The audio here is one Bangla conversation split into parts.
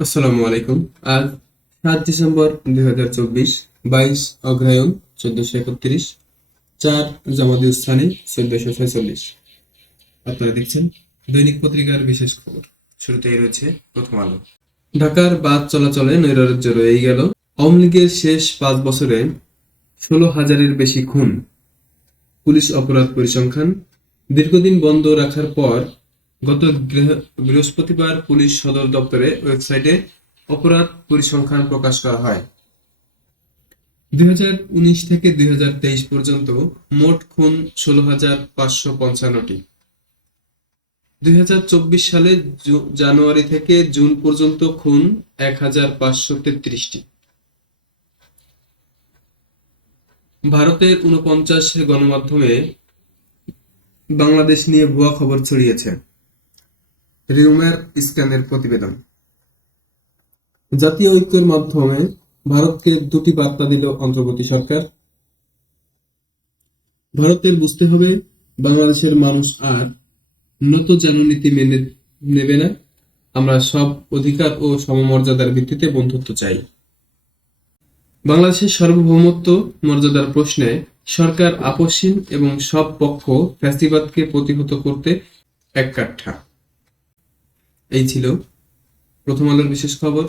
আসসালামু আলাইকুম। আজ সাত ডিসেম্বর দুই হাজার চব্বিশ, বাইশ অগ্রায়ণ চোদ্দশো একত্রিশ, চার জামাদি স্থানে চোদ্দশো ছয়চল্লিশ। আপনারা দেখছেন দৈনিক পত্রিকার বিশেষ খবর। শুরুতেই রয়েছে প্রথম আলো। ঢাকার বাস চলাচলে নৈরাজ্য রয়েই গেল। আওয়ামী লীগের শেষ পাঁচ বছরে ষোলো হাজারের বেশি খুন। পুলিশ অপরাধ পরিসংখ্যান। দীর্ঘদিন বন্ধ রাখার পর গত বৃহ- বৃহস্পতিবার পুলিশ সদর দপ্তরে ওয়েবসাইটে অপরাধ পরিসংখ্যান প্রকাশ করা হয়। দুই হাজার উনিশ থেকে দুই হাজার তেইশ পর্যন্ত মোট খুন ষোলো হাজার পাঁচশো পঞ্চান্নটি। দুই সালে জানুয়ারি থেকে জুন পর্যন্ত খুন এক হাজার পাঁচশো তেত্রিশটি। ভারতের উনপঞ্চাশ গণমাধ্যমে বাংলাদেশ নিয়ে ভুয়া খবর ছড়িয়েছে। রিউমের স্ক্যানের প্রতিবেদন। জাতীয় ঐক্যের মাধ্যমে ভারতকে দুটি বার্তা দিল অন্তর্বর্তী সরকার। ভারতের বুঝতে হবে বাংলাদেশের মানুষ আর নত জননীতি মেনে নেবে না। আমরা সব অধিকার ও সমমর্যাদার ভিত্তিতে বন্ধুত্ব চাই। বাংলাদেশের সার্বভৌমত্ব মর্যাদার প্রশ্নে সরকার আপসহীন এবং সব পক্ষ ফ্যাসিবাদকে প্রতিহত করতে এককাঠা এই ছিল প্রথম আলোর বিশেষ খবর।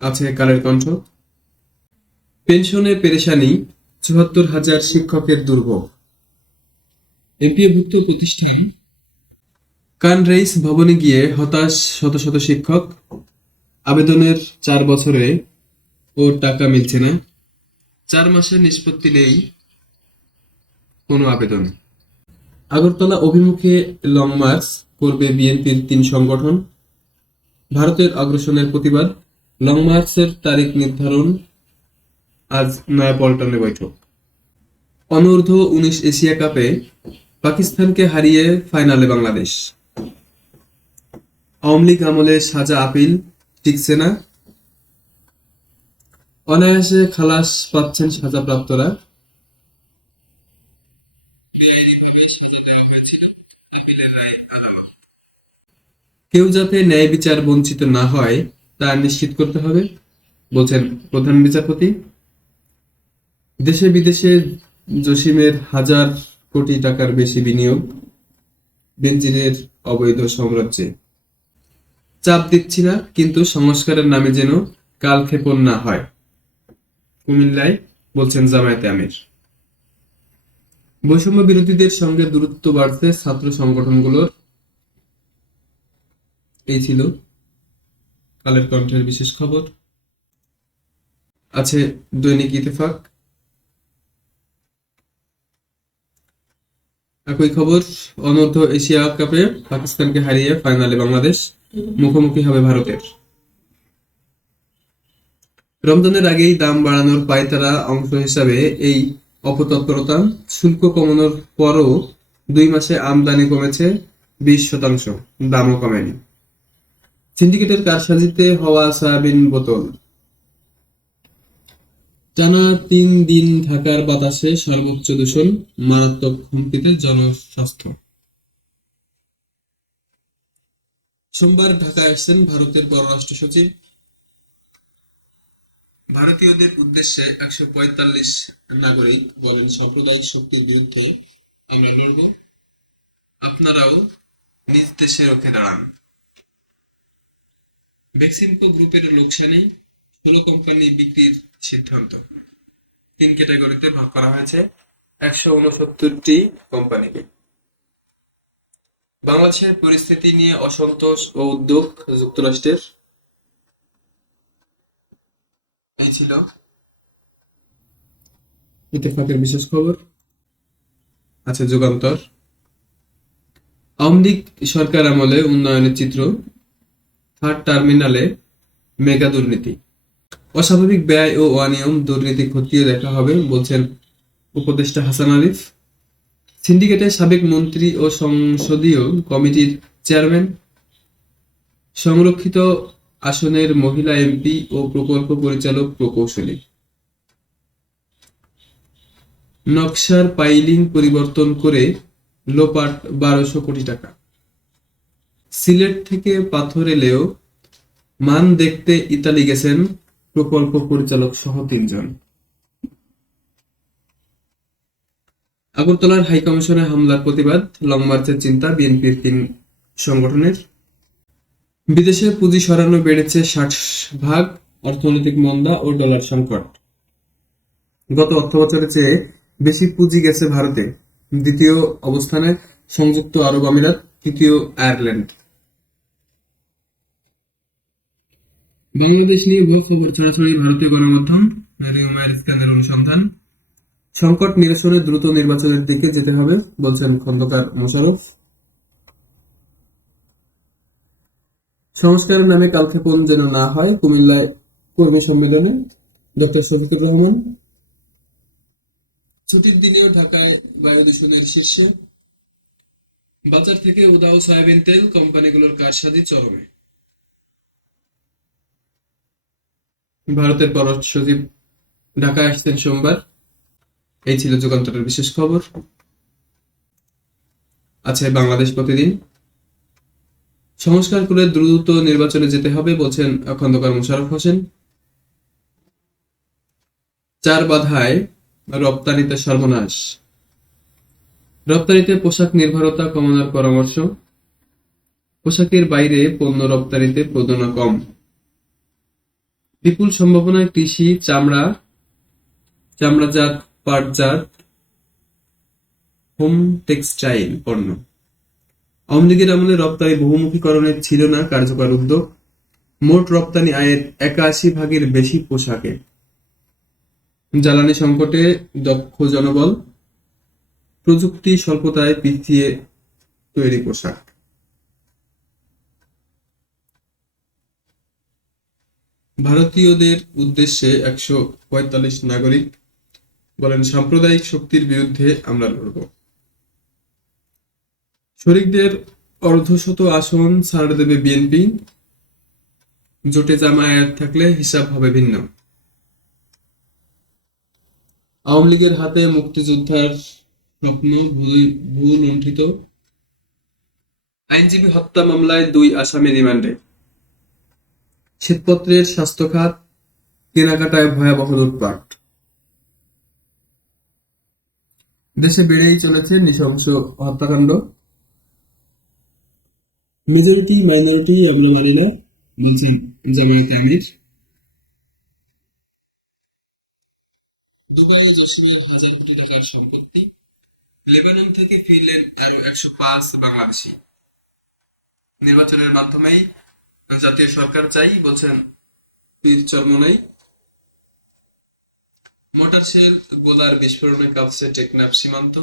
আছে কালের কণ্ঠ। পেনশনে পেরেশানি, চুয়াত্তর হাজার শিক্ষকের দুর্ভোগ। এমপিওভুক্ত প্রতিষ্ঠান কানরেইস ভবনে গিয়ে হতাশ শত শত শিক্ষক। আবেদনের চার বছরে ও টাকা মিলছে না। চার মাসের নিষ্পত্তি নেই কোনো আবেদন। আগরতলা অভিমুখে লং মার্চ করবে বিএনপির তিন সংগঠন। ভারতের অগ্রসনের প্রতিবাদ। লং মার্চের তারিখ নির্ধারণ। আজ নয়াপল্টনে বৈঠক। অনূর্ধ্ব উনিশ এশিয়া কাপে পাকিস্তানকে হারিয়ে ফাইনালে বাংলাদেশ। আওয়ামী লীগ আমলে সাজা আপিল টিকছে না। অনায়াসে খালাস পাচ্ছেন সাজাপ্রাপ্তরা। কেউ যাতে ন্যায় বিচার বঞ্চিত না হয়, তা নিশ্চিত করতে হবে, বলছেন প্রধান বিচারপতি। দেশে বিদেশে জসিমের হাজার কোটি টাকার বেশি বিনিয়োগ, বেনজিরের অবৈধ সাম্রাজ্যে। চাপ দিচ্ছি না, কিন্তু সংস্কারের নামে যেন কালক্ষেপণ না হয়। কুমিল্লায় বলছেন জামায়াতে আমির। বৈষম্য বিরোধীদের সঙ্গে দূরত্ব বাড়ছে ছাত্র সংগঠনগুলোর। এই ছিল কালের কণ্ঠের বিশেষ খবর। আছে দৈনিক ইতেফাক একই খবর, অনূর্ধ্ব এশিয়া কাপে পাকিস্তানকে হারিয়ে ফাইনালে বাংলাদেশ মুখোমুখি হবে ভারতের। রমজানের আগেই দাম বাড়ানোর পায়তারা অংশ হিসাবে এই অপতৎপরতা শুল্ক কমানোর পরও দুই মাসে আমদানি কমেছে বিশ শতাংশ, দামও কমেনি। সিন্ডিকেটের কারসাজিতে হওয়া সয়াবিন বোতল। টানা তিন দিন ঢাকার বাতাসে সর্বোচ্চ দূষণ, মারাত্মক হুমকিতে জনস্বাস্থ্য। সোমবার ঢাকায় আসছেন ভারতের পররাষ্ট্র সচিব ভারতীয়দের উদ্দেশ্যে একশো পঁয়তাল্লিশ নাগরিক বলেন, সাম্প্রদায়িক শক্তির বিরুদ্ধে আমরা লড়ব। আপনারাও নিজ দেশে রক্ষে দাঁড়ান। বেক্সিমকো গ্রুপের লোকসানেই ষোলো কোম্পানি বিক্রির সিদ্ধান্ত। তিন ক্যাটাগরিতে ভাগ করা হয়েছে একশো উনসত্তরটি কোম্পানিকে। বাংলাদেশের পরিস্থিতি নিয়ে অসন্তোষ ও উদ্যোগ যুক্তরাষ্ট্রের। এই ছিল। ইত্তেফাকের বিশেষ খবর। আছে যুগান্তর। আওয়ামী লীগ সরকার আমলে উন্নয়নের চিত্র থার্ড টার্মিনালে মেগা দুর্নীতি। অস্বাভাবিক ব্যয় ও অনিয়ম দুর্নীতি খতিয়ে দেখা হবে বলছেন উপদেষ্টা হাসান আলিফ সিন্ডিকেটের সাবেক মন্ত্রী ও সংসদীয় কমিটির চেয়ারম্যান। সংরক্ষিত আসনের মহিলা এমপি ও প্রকল্প পরিচালক প্রকৌশলী। নকশার পাইলিং পরিবর্তন করে লোপাট বারোশো কোটি টাকা। সিলেট থেকে পাথর এলেও মান দেখতে ইতালি গেছেন প্রকল্প পরিচালক সহ তিনজন। আগরতলার হাইকমিশনে হামলার প্রতিবাদ লং মার্চের চিন্তা বিএনপির তিন সংগঠনের। বিদেশে পুঁজি সরানো বেড়েছে ষাট ভাগ, অর্থনৈতিক মন্দা ও ডলার সংকট। গত অর্থবছরের চেয়ে বেশি পুঁজি গেছে ভারতে। দ্বিতীয় অবস্থানে সংযুক্ত আরব আমিরাত, তৃতীয় আয়ারল্যান্ড। বাংলাদেশ নিয়ে ভুয়ো খবর ছড়াছড়ি ভারতীয় গণমাধ্যম রিউমার স্ক্যানের অনুসন্ধান। সংকট নিরসনে দ্রুত নির্বাচনের দিকে যেতে হবে, বলছেন খন্দকার মোশাররফ। সংস্কারের নামে কালক্ষেপণ যেন না হয় কুমিল্লায় কর্মী সম্মেলনে ডক্টর শফিকুর রহমান। ছুটির দিনেও ঢাকায় বায়ু দূষণের শীর্ষে। বাজার থেকে উদাও সয়াবিন তেল, কোম্পানিগুলোর কারসাজি চরমে। ভারতের পররাষ্ট্র সচিব ঢাকায় আসছেন সোমবার। এই ছিল যুগান্তরের বিশেষ খবর। আছে বাংলাদেশ প্রতিদিন। সংস্কার করে দ্রুত নির্বাচনে যেতে হবে, বলছেন খন্দকার মোশারফ হোসেন। চার বাধায় রপ্তানিতে সর্বনাশ। রপ্তানিতে পোশাক নির্ভরতা কমানোর পরামর্শ। পোশাকের বাইরে পণ্য রপ্তানিতে প্রদনা কম। বিপুল সম্ভাবনায় কৃষি, চামড়া, চামড়াজাত, পাটজাত হোম টেক্সটাইল পণ্য। আওয়ামী লীগের আমলে রপ্তানি বহুমুখীকরণের ছিল না কার্যকর উদ্যোগ। মোট রপ্তানি আয়ের একাশি ভাগের বেশি পোশাকে। জ্বালানি সংকটে দক্ষ জনবল। প্রযুক্তি স্বল্পতায় পিছিয়ে তৈরি পোশাক। ভারতীয়দের উদ্দেশ্যে একশো পঁয়তাল্লিশ নাগরিক বলেন, সাম্প্রদায়িক শক্তির বিরুদ্ধে আমরা লড়ব। শরিকদের অর্ধশত আসন ছাড় দেবে বিএনপি জোটে জামায়াত থাকলে হিসাব হবে ভিন্ন। আওয়ামী লীগের হাতে মুক্তিযোদ্ধার স্বপ্ন ভুল- ভুল লুণ্ঠিত। আইনজীবী হত্যা মামলায় দুই আসামি রিমান্ডে। শ্বেতপত্রের স্বাস্থ্য খাত কেনাকাটায় ভয়াবহ লুটপাট। দেশে বেড়েই চলেছে নৃশংস হত্যাকাণ্ড। মেজরিটি মাইনরিটি আমরা মানি না? বলছেন জামায়াতে আমির। দুবাইয়ে জসিমের হাজার কোটি টাকার সম্পত্তি। লেবানন থেকে ফিরলেন আরও একশো পাঁচ বাংলাদেশি। নির্বাচনের মাধ্যমেই জাতীয় সরকার চাই বলছেন পীর চরমনাই। মোটর শেল গোলার বিস্ফোরণে কাঁপছে টেকনাফ সীমান্ত।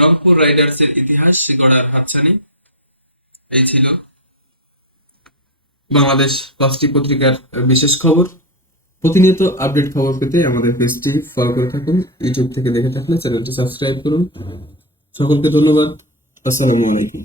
রংপুর রাইডার্সের ইতিহাস গড়ার হাতছানি। এই ছিল বাংলাদেশ পাঁচটি পত্রিকার বিশেষ খবর। প্রতিনিয়ত আপডেট খবর পেতে আমাদের পেজটি ফলো করে থাকুন ইউটিউব থেকে দেখে থাকলে চ্যানেলটি সাবস্ক্রাইব করুন। সকলকে ধন্যবাদ। আসসালামু আলাইকুম।